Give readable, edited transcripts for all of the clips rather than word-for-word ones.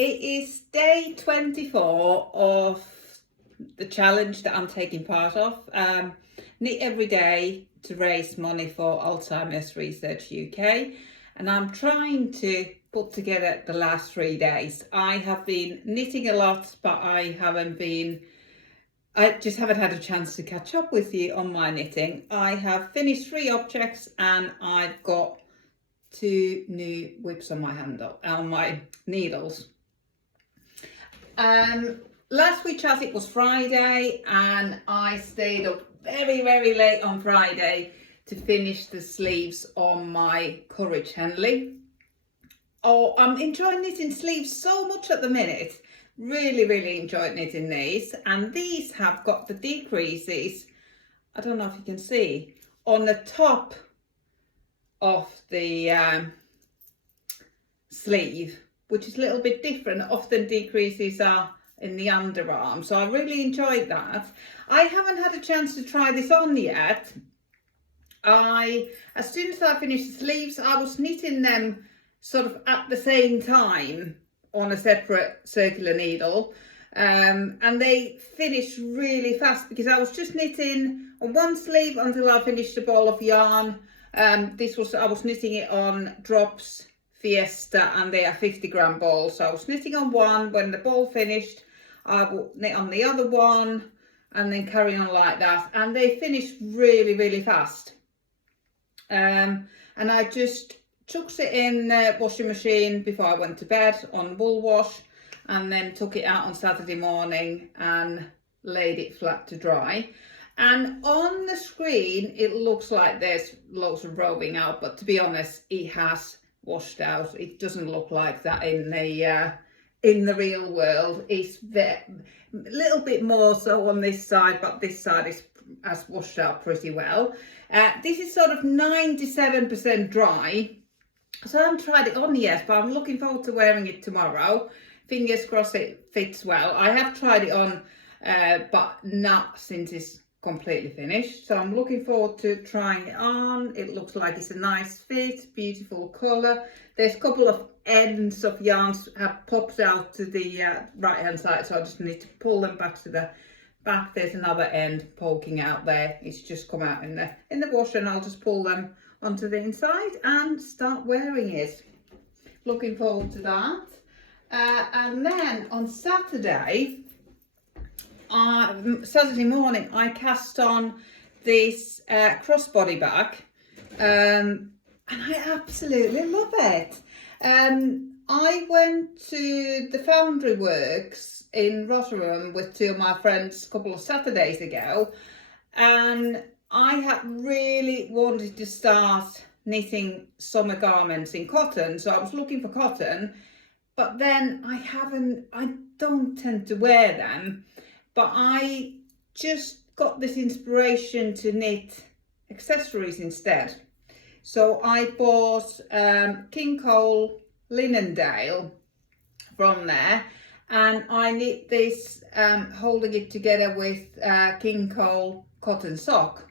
It is day 24 of the challenge that I'm taking part of. Knit every day to raise money for Alzheimer's Research UK, and I'm trying to put together the last 3 days. I have been knitting a lot, but I just haven't had a chance to catch up with you on my knitting. I have finished 3 objects and I've got 2 new whips on my needles. Last we chatted, it was Friday, and I stayed up very late on Friday to finish the sleeves on my Courage Henley. Oh, I'm enjoying knitting sleeves so much at the minute. Really enjoyed knitting these, and these have got the decreases, I don't know if you can see, on the top of the sleeve, which is a little bit different. Often decreases are in the underarm, so I really enjoyed that. I haven't had a chance to try this on yet. As soon as I finished the sleeves, I was knitting them sort of at the same time on a separate circular needle, and they finished really fast because I was just knitting on one sleeve until I finished the ball of yarn. I was knitting it on Drops Fiesta, and they are 50-gram balls. So I was knitting on one. When the ball finished, I will knit on the other one, and then carry on like that. And they finished really fast. And I just chucked it in the washing machine before I went to bed on wool wash, and then took it out on Saturday morning and laid it flat to dry. And on the screen, it looks like there's loads of roving out, but to be honest, it has washed out. It doesn't look like that in the real world. It's a little bit more so on this side, but this side has washed out pretty well. This is sort of 97% dry, so I haven't tried it on yet, but I'm looking forward to wearing it tomorrow. Fingers crossed it fits well. I have tried it on, but not since it's completely finished, so I'm looking forward to trying it on. It looks like it's a nice fit, beautiful colour. There's a couple of ends of yarns have popped out to the right hand side, so I just need to pull them back to the back. There's another end poking out there. It's just come out in the wash, and I'll just pull them onto the inside and start wearing it. Looking forward to that. And then on Saturday morning, I cast on this crossbody bag, and I absolutely love it. I went to the Foundry Works in Rotherham with 2 of my friends a couple of Saturdays ago, and I had really wanted to start knitting summer garments in cotton, so I was looking for cotton, but then I don't tend to wear them. But I just got this inspiration to knit accessories instead. So I bought King Cole Linendale from there, and I knit this holding it together with King Cole cotton sock,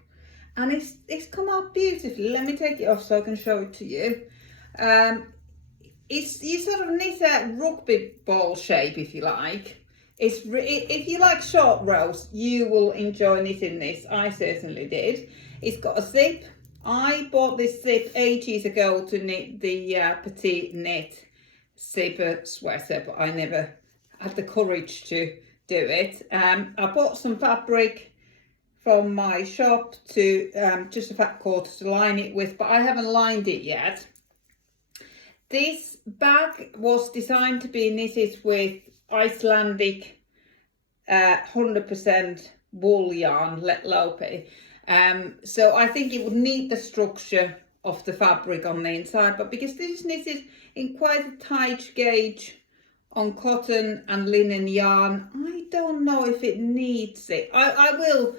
and it's come out beautifully. Let me take it off so I can show it to you. You sort of knit a rugby ball shape, if you like. If you like short rows, you will enjoy knitting this. I certainly did. It's got a zip. I bought this zip ages ago to knit the petite knit zipper sweater, but I never had the courage to do it. I bought some fabric from my shop to just a fat quarter to line it with, but I haven't lined it yet. This bag was designed to be knitted with Icelandic 100% wool yarn, Let Lope. So I think it would need the structure of the fabric on the inside, but because this is knitted in quite a tight gauge on cotton and linen yarn, I don't know if it needs it. I will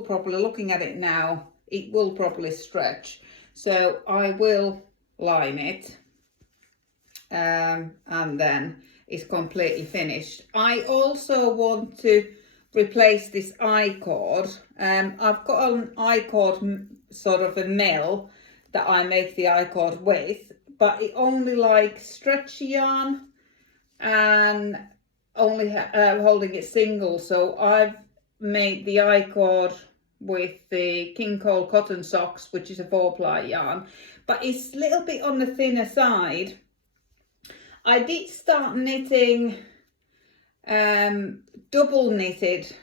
probably, looking at it now, it will probably stretch, so I will line it, and then it's completely finished. I also want to replace this I-cord. I've got an I-cord sort of a mill that I make the I-cord with, but it only likes stretchy yarn and only holding it single. So I've made the I-cord with the King Cole cotton socks, which is a 4-ply yarn, but it's a little bit on the thinner side. I did start knitting double knitted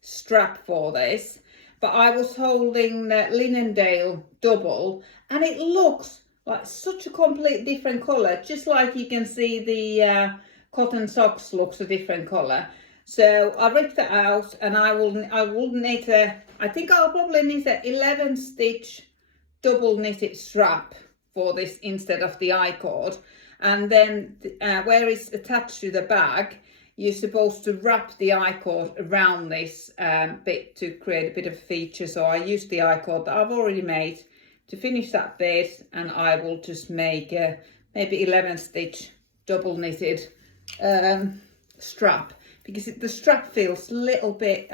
strap for this, but I was holding the Linendale double, and it looks like such a complete different colour, just like you can see the cotton socks looks a different colour. So I ripped it out, and I will knit I think I'll probably knit a 11 stitch double knitted strap for this instead of the I-cord. And then where it's attached to the bag, you're supposed to wrap the I-cord around this bit to create a bit of a feature. So I used the I-cord that I've already made to finish that bit, and I will just make maybe 11 stitch double knitted strap, because the strap feels a little bit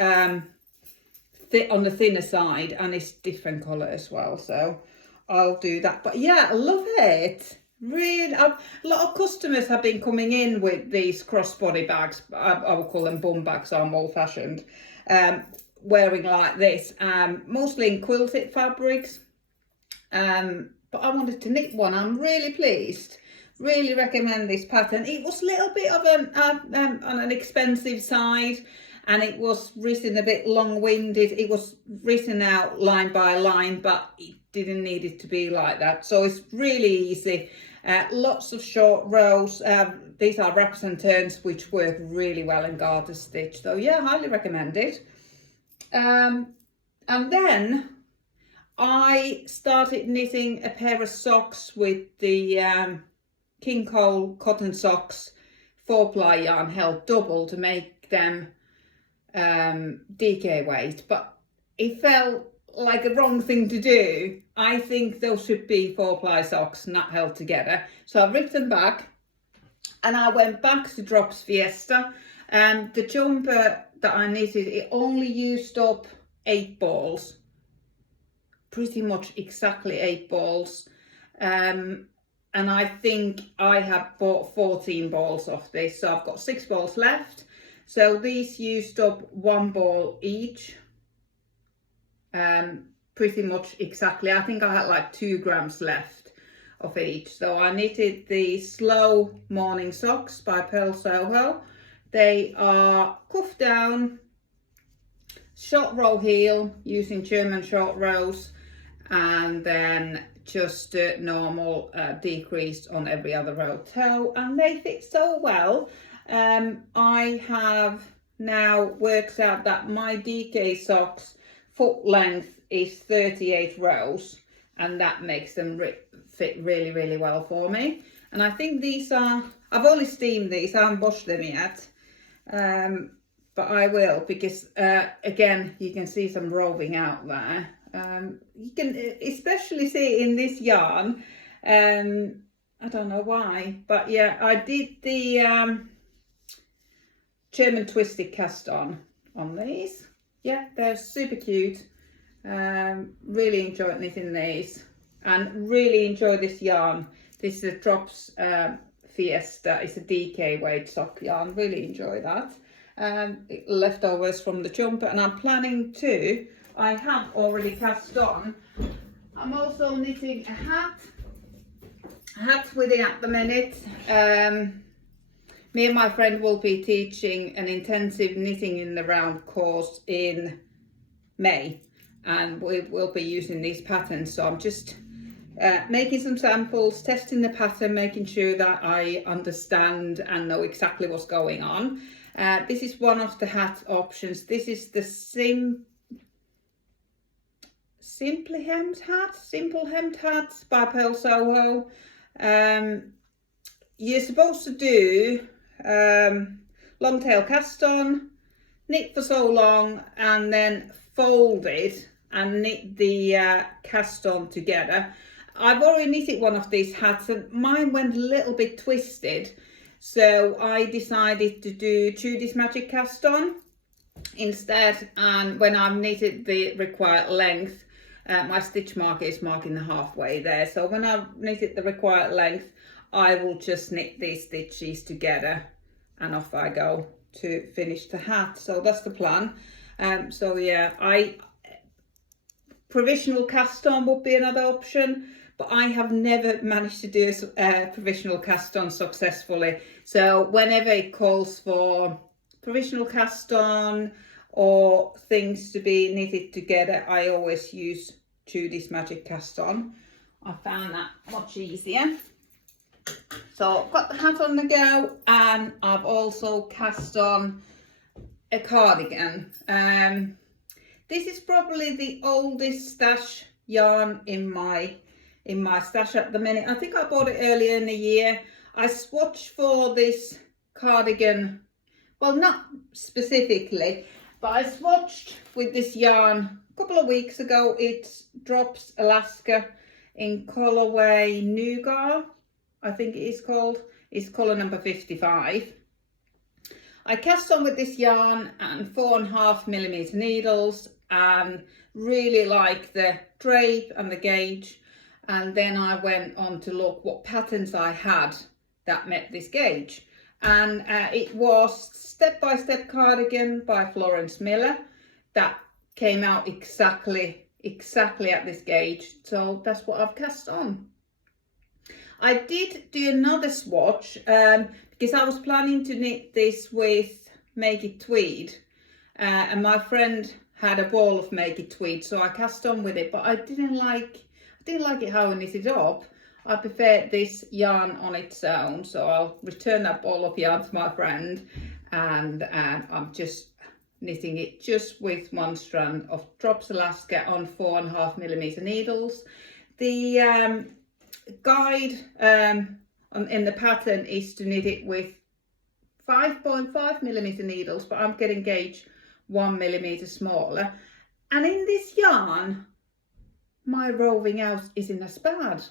thick on the thinner side, and it's different colour as well. So I'll do that. But yeah, I love it. Really, a lot of customers have been coming in with these crossbody bags. I will call them bum bags, so I'm old fashioned, wearing like this, mostly in quilted fabrics. But I wanted to knit one. I'm really pleased. Really recommend this pattern. It was a little bit of on an expensive side, and it was written a bit long-winded. It was written out line by line, but it didn't need it to be like that. So it's really easy. Lots of short rows. These are wraps and turns, which work really well in garter stitch. So yeah, highly recommend it. And then I started knitting a pair of socks with the King Cole cotton socks 4-ply yarn held double to make them DK weight, but it felt like a wrong thing to do. I think those should be 4-ply socks, not held together. So I ripped them back, and I went back to Drops Fiesta. The jumper that I knitted, it only used up 8 balls, pretty much exactly 8 balls. And I think I have bought 14 balls of this, so I've got 6 balls left. So these used up 1 ball each, pretty much exactly. I think I had like 2 grams left of each. So I knitted the Slow Morning Socks by Pearl Soho. They are cuff down, short row heel using German short rows, and then just normal decreased on every other row toe, and they fit so well. I have now worked out that my DK socks foot length is 38 rows, and that makes them fit really, really well for me. And I think these are, I've only steamed these, I haven't washed them yet, but I will, because again, you can see some roving out there. You can especially see in this yarn, I don't know why, but yeah, I did the German twisted cast on these. Yeah, they're super cute. Really enjoyed knitting these, and really enjoy this yarn. This is a Drops Fiesta. It's a DK weight sock yarn. Really enjoy that. Leftovers from the jumper, and I'm planning to, I have already cast on, I'm also knitting a hat with it at the minute. Me and my friend will be teaching an intensive knitting in the round course in May, and we will be using these patterns. So I'm just making some samples, testing the pattern, making sure that I understand and know exactly what's going on. This is one of the hat options. This is the Simple Hemmed Hat by Pearl Soho. You're supposed to do long tail cast on, knit for so long, and then fold it and knit the cast on together. I've already knitted one of these hats, and mine went a little bit twisted, so I decided to do Judy's Magic Cast On instead. And when I've knitted the required length, my stitch marker is marking the halfway there. So when I've knitted the required length, I will just knit these stitches together and off I go to finish the hat. So that's the plan. So yeah, provisional cast on would be another option, but I have never managed to do a provisional cast on successfully. So whenever it calls for provisional cast on or things to be knitted together, I always use Judy's Magic Cast On. I found that much easier. So I've got the hat on the go, and I've also cast on a cardigan. This is probably the oldest stash yarn in my stash at the minute. I think I bought it earlier in the year. I swatched for this cardigan, well, not specifically, but I swatched with this yarn a couple of weeks ago. It's Drops Alaska in colorway Nougat, I think it is called. It's color number 55. I cast on with this yarn and 4.5mm needles, and really like the drape and the gauge. And then I went on to look what patterns I had that met this gauge. And it was Step by Step Cardigan by Florence Miller that came out exactly at this gauge. So that's what I've cast on. I did do another swatch because I was planning to knit this with Make It Tweed, and my friend had a ball of Make It Tweed, so I cast on with it, but I didn't like it how I knitted up. I preferred this yarn on its own, so I'll return that ball of yarn to my friend, and I'm just knitting it just with one strand of Drops Alaska on 4.5mm needles. The guide in the pattern is to knit it with 5.5mm needles, but I'm getting gauge 1mm smaller. And in this yarn, my roving out isn't as bad.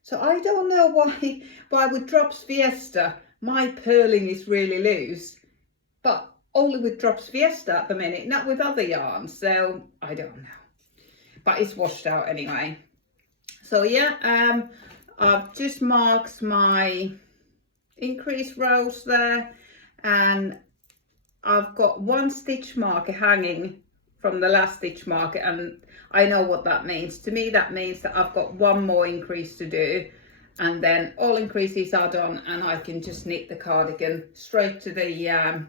So I don't know why with Drops Fiesta, my purling is really loose, but only with Drops Fiesta at the minute, not with other yarns. So I don't know, but it's washed out anyway. So yeah, I've just marked my increase rows there, and I've got one stitch marker hanging from the last stitch marker, and I know what that means. To me, that means that I've got one more increase to do, and then all increases are done, and I can just knit the cardigan straight to the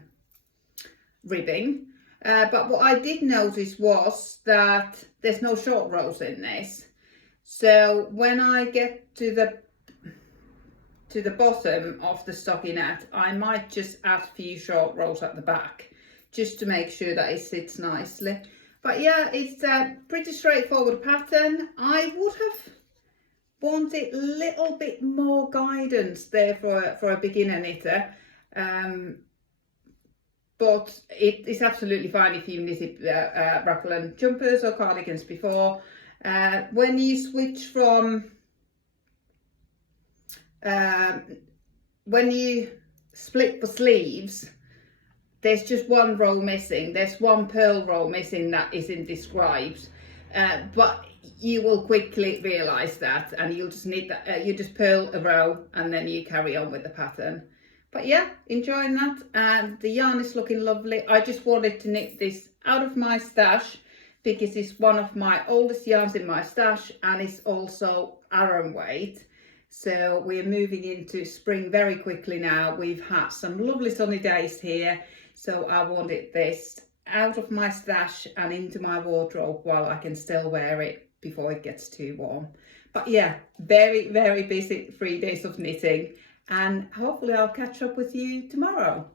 ribbing. But what I did notice was that there's no short rows in this. So when I get to the bottom of the stockinette, I might just add a few short rows at the back, just to make sure that it sits nicely. But yeah, it's a pretty straightforward pattern. I would have wanted a little bit more guidance there for a beginner knitter, but it is absolutely fine if you knitted Raglan jumpers or cardigans before. When you switch from when you split the sleeves, there's just one row missing. There's one purl row missing that isn't described, but you will quickly realize that, and you'll just need that. You just purl a row and then you carry on with the pattern. But yeah, enjoying that, and the yarn is looking lovely. I just wanted to knit this out of my stash because it's one of my oldest yarns in my stash, and it's also Aran weight. So we're moving into spring very quickly now. We've had some lovely sunny days here, so I wanted this out of my stash and into my wardrobe while I can still wear it before it gets too warm. But yeah, very, very busy 3 days of knitting, and hopefully I'll catch up with you tomorrow.